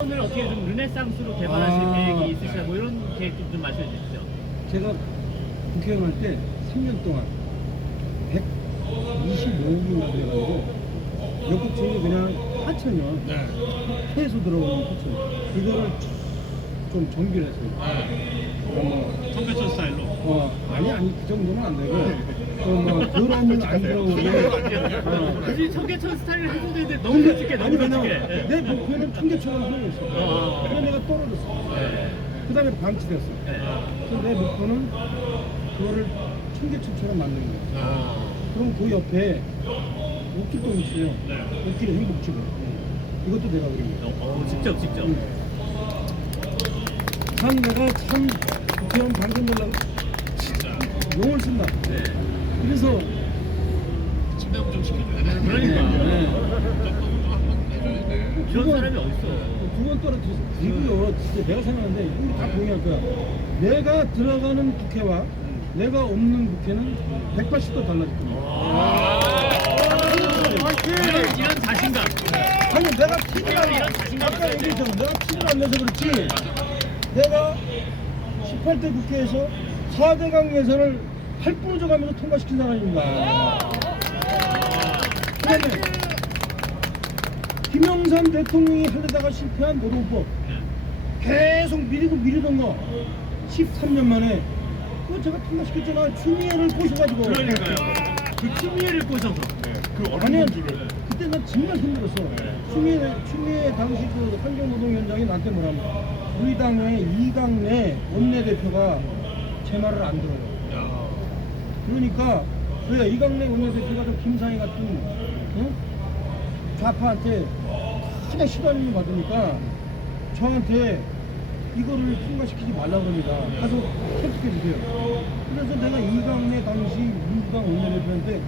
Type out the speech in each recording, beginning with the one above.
오늘 어떻게 좀 르네상스로 개발하실 아. 계획이 있으시다 뭐 이런 계획 좀, 좀 말씀해 주시죠. 제가 국회의원 할 때 3년 동안 125억인가 돼가지고 역국 중에 그냥 하천이요. 해수 들어오는 하천. 그거를 좀 정비를 했어요. 어, 뭐, 청계천 스타일로. 어, 아니, 아니, 그 정도는 안 되고, 어, 뭐, 그러면 안 들어오게. 어. 굳이 청계천 스타일을 해도 되는데 너무 아니, 너무. 왜냐면 예. 내 목표는 청계천을 하려고 어. 했어. 그래 내가 떨어졌어. 예. 그 다음에 방치됐어. 예. 그래서 내 목표는 그거를 청계천처럼 만드는 거야. 어. 그럼 그 옆에 옥길도 있어요. 옥길 행복지구. 이것도 내가 그린 거야. 어, 어, 직접 직접. 응. 참 내가 참 국회의원 당선되려고 용을 쓴다. 네. 그래서 침대도 좀 시켜줘야 돼. 그러니까. 네. 그런 그건- 사람이 어딨어. 두번 떨어졌어. 그리고요, 진짜 내가 생각하는데 이거 다 동의할 거야. 내가 들어가는 국회와 내가 없는 국회는 180도 달라질 겁니다. 이런, 이런 자신감. 아니 내가 이런 자신감이 아까. 얘기했잖아. 내가 TV를 안 내서 그렇지. 내가 18대 국회에서 4대강 예산을 팔 부러져 가면서 통과시킨 사람입니다. 그다음에 김영삼 대통령이 하려다가 실패한 노동법 계속 미리고 미리던 거 13년 만에 그거 제가 통과시켰잖아. 추미애를 꼬셔가지고. 그러니까요. 그 추미애를 꼬셔서. 아니 그때 나 정말 힘들었어. 추미애 추미애 당시 그 환경노동위원장이 나한테 뭐라면 우리 당의 이강래 원내대표가 제 말을 안 들어요. 그러니까 왜 이강래 원내대표가 좀 김상희 같은 응? 좌파한테 크게 시달림을 받으니까 저한테 이거를 통과시키지 말라고 합니다. 가서 설득해 주세요. 그래서 내가 이강래 당시 민주당 원내대표한테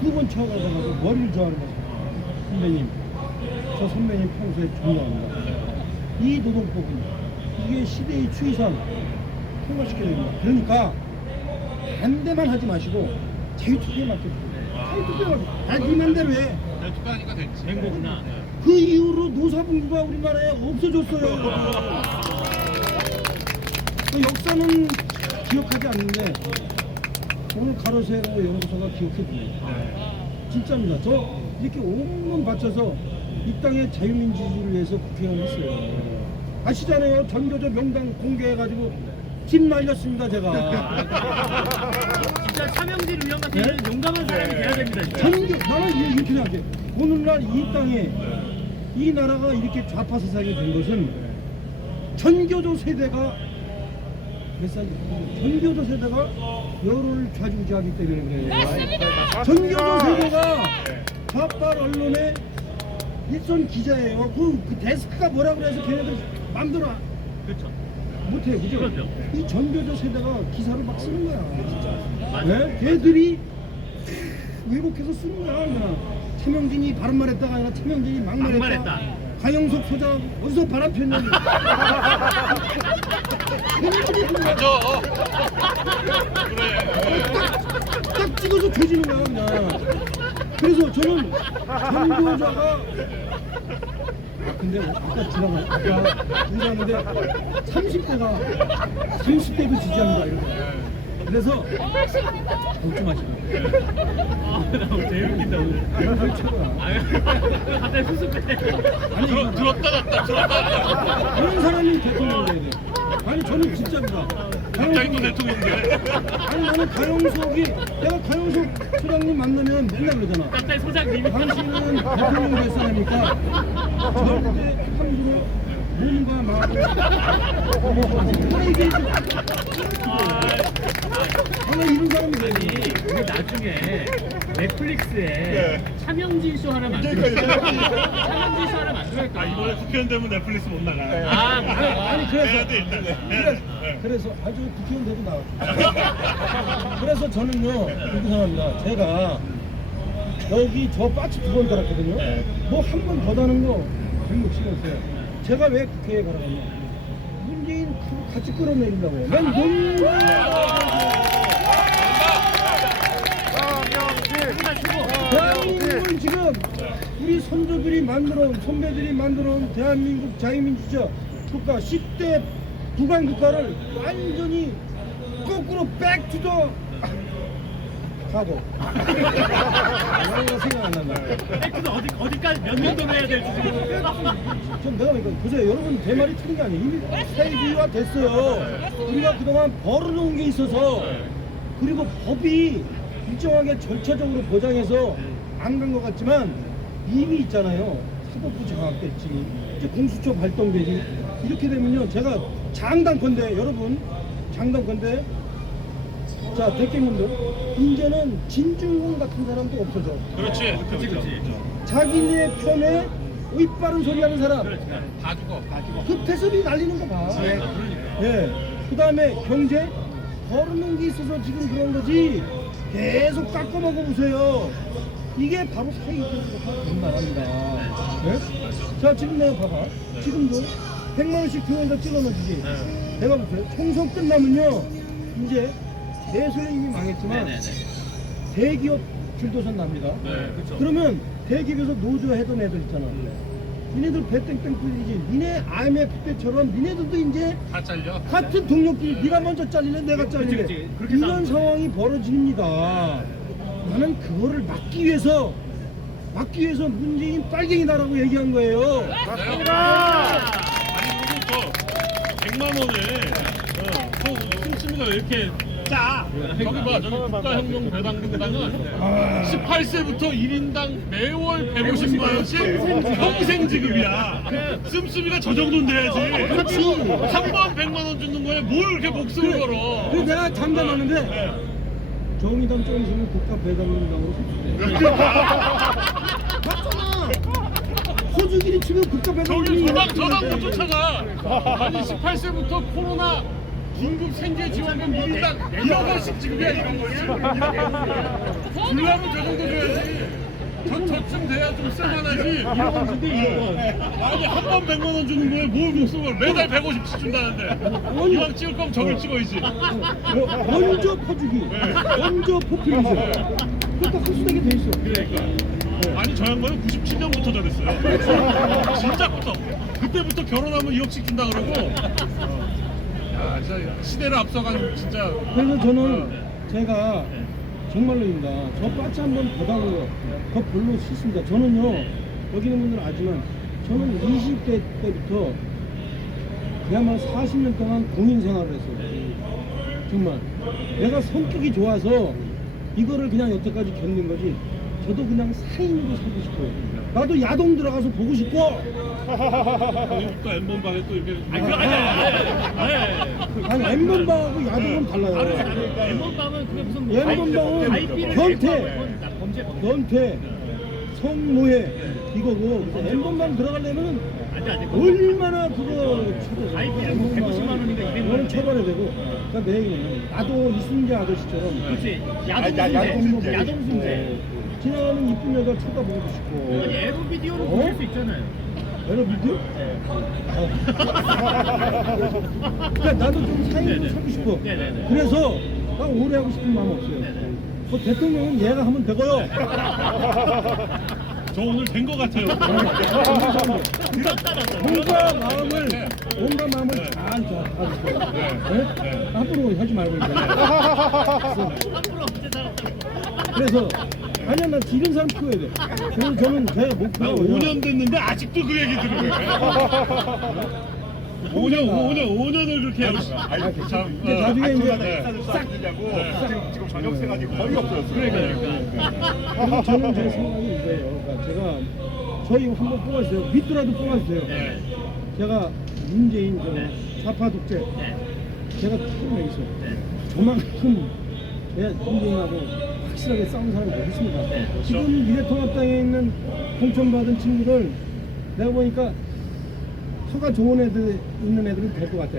두 번 쳐가지고 머리를 저하는 거죠. 선배님, 저 선배님 평소에 존경합니다. 이 노동법은 이게 시대의 추이상 통과시켜야 됩니다. 그러니까 반대만 하지 마시고 자유 투표에 맡겨주세요. 자유 투표에 맡겨. 아니 맘대로 해. 내가 투표하니까 됐지. 된 거구나. 그 이후로 노사분규가 우리나라에 없어졌어요. 그 역사는 기억하지 않는데 오늘 가로세로 연구소가 기억해 줍니다. 진짜입니다. 저 이렇게 온몸 바쳐서 이 땅의 자유민주주의를 위해서 국회의원 했어요. 아시잖아요. 전교조 명단 공개해가지고 집 날렸습니다, 제가. 진짜 차명진 의원 같은 네? 용감한 사람이 돼야 됩니다. 진짜. 전교, 나는 이- 이렇게 생각해. 오늘날 이 땅에 이 나라가 이렇게 좌파 세상이 된 것은 전교조 세대가 몇 살이 전교조 세대가 여론을 좌지우지하기 때문에 그래요. 전교조 세대가 좌파 언론의 일선 기자예요. 그, 그 데스크가 뭐라 그래서 걔네들 마음대로 그렇죠. 못해, 그죠? 그럼요. 이 전교조 세대가 기사를 막 쓰는 거야. 맞아요. 네? 걔들이 왜곡해서 쓰는 거야, 그냥. 차명진이 바른 말 했다가 아니라 차명진이 막말했다. 막말했다. 강영석 소장 어디서 바람 그냥 맞아. 그래. 딱 찍어서 조지는 거야, 그냥. 그래서 저는 전교조가 아, 근데 아까 지나가, 아까 지나갔는데 30대가 30대도 지지합니다, 이러고. 그래서 걱정 마시고. 아, 나 오늘 제일 웃긴다 오늘. 이거 최고야. 아, 갑자기 수습해. 아니, 들었다 놨다 들었다 놨다. 그런 사람이 대통령이 돼야 돼. 아니, 저는 진짜입니다. 갑자기 또 가영석, 대통령 돼. 아니, 나는 가영석이, 내가 가영석 소장님 만나면 맨날 그러잖아. 갑자기 소장님이. 당신은 대통령 될 사람이니까 절대 함부로 몸과 마음을 다 얘기해줘. 아나 이런 사람이 되니. 우리 나중에 넷플릭스에 차명진 쇼 하나 만들어. 차명진 쇼 하나 만들어. 아 이번에 국회의원 되면 넷플릭스 못 나가. 아, 아니, 아니 그래서 해야 돼 일단. 해야 돼. 그래서 아주 국회의원 돼도 나왔죠. 그래서 저는요 이렇게 생각합니다. 제가 여기 저 빠치 두 번 달았거든요. 뭐 한 번 더 다는 거 별로 신경 써요. 제가 왜 국회에 가라고 하냐. 문재인 같이 끌어내린다고. 난 논. 정말 대한민국은 지금 우리 선조들이 만들어온 선배들이 만들어온 대한민국 자유민주주의 국가 10대 부강 국가를 완전히 거꾸로 백투더 가고. 생각 안 난다. 백투도 어디 어디까지 몇 년도 해야 될지 지금. 전 내가 보니까 보세요. 여러분 제 말이 틀린 게 아니에요. 이미 스테이지화 됐어요. 우리가 그동안 벌어놓은 게 있어서 그리고 법이 일정하게 절차적으로 보장해서 안 간 것 같지만 이미 있잖아요. 사법부 장악됐지. 이제 공수처 발동되지. 이렇게 되면요. 제가 장담컨대 여러분 장담컨대 자 대통령들 이제는 진중권 같은 사람도 없어져 그렇지. 그렇지. 그렇지. 자기네 편에 윗바른 소리 하는 사람 다 죽어. 다 죽어. 그 태습이 날리는 거 봐. 예. 그 다음에 경제 벌어놓은 게 있어서 지금 그런 거지. 계속 깎아 먹어 보세요. 이게 바로 사회주의가 된 나라입니다. 예? 자 지금 내가 봐봐. 지금도 100만 원씩 교회에다 찍어 넣어주지. 내가 보세요. 총선 끝나면요. 이제 대선은 이미 망했지만 대기업 줄도선 납니다. 네, 그렇죠. 그러면 대기업에서 노조 하던 애들 있잖아. 니네들 배 땡땡 뚫리지. 니네 IMF 때처럼 니네들도 이제 다 잘려. 같은 동료끼리 네가 먼저 잘리래 내가 잘리래 그치, 그치. 그렇게 이런 상황이 벌어집니다. 나는 그거를 막기 위해서 막기 위해서 문재인 빨갱이다라고 얘기한 거예요. 저 100만 원에 어, 저 씀씀이가 왜 이렇게 짜? 저기 봐 저기 국가혁명 배당금당은 18세부터 1인당 매월 150만 원씩 평생 지급이야. 씀씀이가 저 정도는 돼야지. 한 번 100만 원 주는 거에 뭘 이렇게 목숨을 걸어? 그래서 내가 장담하는데 네. 정의당 좀 있으면 국가 배당금당으로. 호주끼리 치면 국가 저기 배당금이 저당 저당 못 쫓아가. 아니 18세부터 코로나 긴급 생계 지원금 1인당 1억 원씩 지급이야 이런 거지. 줄라면 저 정도 줘야지. 저, 저쯤 돼야 좀 쓸만하지. 1억 원 준대 1억 원. 아니 한 번 100만 원 주는 거에 뭘 목숨을 매달 150씩 준다는데. 이왕 찍을 거면 저걸 찍어야지. 뭐, 먼저 퍼주기, 먼저 포퓰리즘. 그것도 흡수되게 돼 있어. 그러니까. 아니 저 양반은 97년부터 저랬어요. 진짜부터. 그때부터 결혼하면 2억씩 준다 그러고. 야, 진짜 시대를 앞서간 진짜. 그래서 저는 제가 정말로입니다. 저 빠치 한번 보다고 더 별로 싫습니다. 저는요, 여기 있는 분들은 알지만, 저는 20대 때부터 그야말로 40년 동안 공인 생활을 했어요. 정말. 내가 성격이 좋아서 이거를 그냥 여태까지 겪는 거지. 저도 그냥 사인으로 살고 싶어요. 나도 야동 들어가서 보고 싶고, 또 엠번방에 또 이렇게. 아니 그거 아니야. 아니, 엠번방하고 야동은 달라요. 다르지. 엠번방은 그게 무슨 뭐 엠번방은 IP를 변태. 그건 나 범죄 범죄. 연태, 성노예 이거고 그래서 엠번방 들어가려면. 얼마나 그거 쳐도 IP는 뭐 150만 원인가 200만 그거는 원. 처벌해야 되고 그러니까 내 얘기는 나도 이순재 아저씨처럼 그렇지. 아니, 나 야동 순재. 야동 야동 순재. 지나가는 이쁜 여자 쳐다보고 싶고 아니 에로 비디오로 어? 보실 수 있잖아요. 에러 비디오? 그러니까 나도 좀 사인으로 네네. 살고 싶어 네네네. 그래서 나 오래 하고 싶은 마음 없어요 뭐 대통령은 얘가 하면 되고요 저 오늘 된 거 같아요. 온갖 마음을 온갖 마음을 잘 잡아주세요. 네? 함부로 하지 말고 이제. 함부로 언제 살았다. 그래서 아니야 나 이런 사람 키워야 돼. 그래서 저는 제나 목표가 5년 됐는데 아직도 그 얘기 들은 거예요. 5년, 5년, 5년을 그렇게 하고 있어. 참, 이제 어. 나중에 이제 네. 싹 네. 지금 저녁 생활이 거의 없어졌어요. 그리고 저는 제 생각이 이거예요. 그러니까 제가 저희 한번 뽑아주세요. 밑으라도 뽑아주세요. 네. 제가 문재인 저 좌파 독재 제가 처음에 있어. 저만큼 내 문재인하고 확실하게 싸운 사람이 어디 있습니까? 지금 미래통합당에 있는 공천받은 친구들 내가 보니까 서가 좋은 애들 있는 애들은 될 것 같아.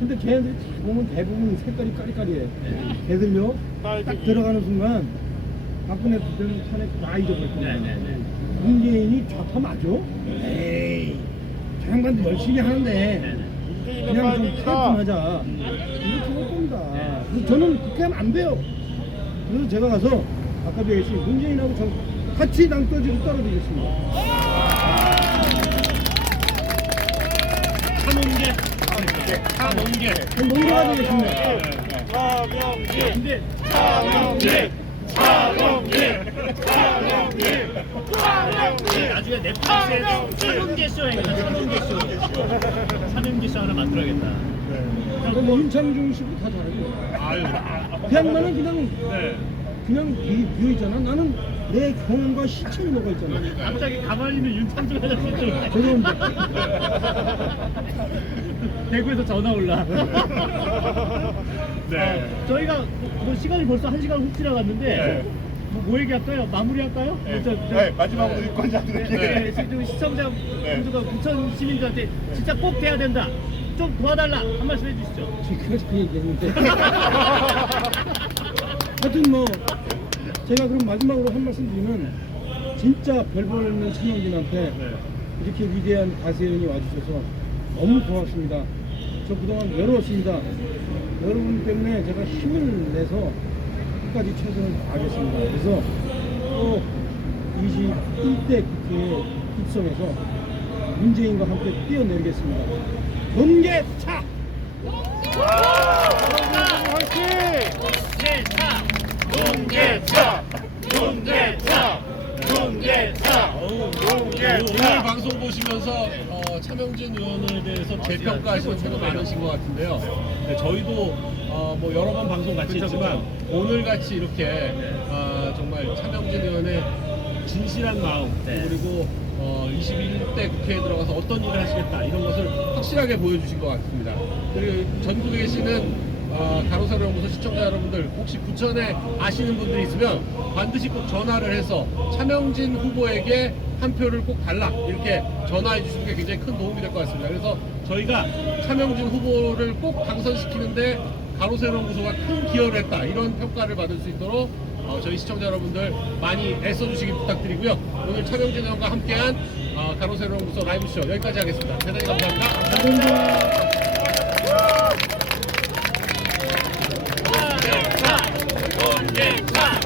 근데 걔네들이 다 보면 대부분 색깔이 까리까리해. 걔들요 딱 들어가는 순간 박근혜 때는 산에 다 잊어버릴 거야. 네, 네, 네. 문재인이 좌파 맞아? 에이, 저 양반도 열심히 하는데 그냥 좀 타협 좀 하자. 이렇게 할 겁니다. 저는 그렇게 하면 안 돼요. 그래서 제가 가서 아까 얘기했듯이 문재인하고 저 같이 낭떠지로 떨어지겠습니다. 차논계 차논계 농계가 되겠습니다. 근데 차논계 차논계 나중에 넷플릭스에서 차명계 쇼 해야겠다. 차명계 쇼. 차명계 쇼 하나 만들어야겠다. 뭐 윤창중 씨도 다 잘하고. 아유 그 양반은 그냥 네 그냥 비, 비어 있잖아. 나는 내 경험과 실천이 뭐가 있잖아. 갑자기 가만히 있는 윤창중 아저씨 좀. 대구에서 전화 올라. 네. 어, 저희가 뭐, 뭐 시간이 벌써 한 시간 훅 지나갔는데 네. 뭐, 뭐 얘기할까요? 마무리할까요? 네. 저- 저- 네, 마지막으로 유권자들에게. 네, 네, 지금 시청자 분들과 부천 시민들한테 진짜 꼭 돼야 된다. 좀 도와달라 한 말씀 해주시죠. 지금까지 그 얘기했는데. 하여튼 뭐 제가 그럼 마지막으로 한 말씀 드리면 진짜 별 보는 신영진한테 네. 이렇게 위대한 가세연이 와주셔서 너무 고맙습니다. 저 그동안 외로웠습니다. 여러분 때문에 제가 힘을 내서 끝까지 최선을 다하겠습니다. 그래서 또 21대 국회에 입성해서 문재인과 함께 뛰어내리겠습니다. 번개차! 네, 자, 농계차 농계차 농계차 오늘 방송 보시면서 어, 차명진 의원에 대해서 재평가하시는 분도 많으신 것 같은데요. 네, 저희도 어, 뭐 여러 번 방송 같이 했지만 오늘 같이 이렇게 어, 정말 차명진 의원의 진실한 마음 네. 그리고 어, 21대 국회에 들어가서 어떤 일을 하시겠다 이런 것을 확실하게 보여주신 것 같습니다. 그리고 전국에 계시는 어, 가로세로 연구소 시청자 여러분들 혹시 부천에 아시는 분들이 있으면 반드시 꼭 전화를 해서 차명진 후보에게 한 표를 꼭 달라 이렇게 전화해 주시는 게 굉장히 큰 도움이 될 것 같습니다. 그래서 저희가 차명진 후보를 꼭 당선시키는데 가로세로 연구소가 큰 기여를 했다 이런 평가를 받을 수 있도록 어, 저희 시청자 여러분들 많이 애써주시기 부탁드리고요. 오늘 차경진 의원과 함께한 어, 가로세로 연구소 라이브쇼 여기까지 하겠습니다. 대단히 감사합니다. 감사합니다. 네, Good time.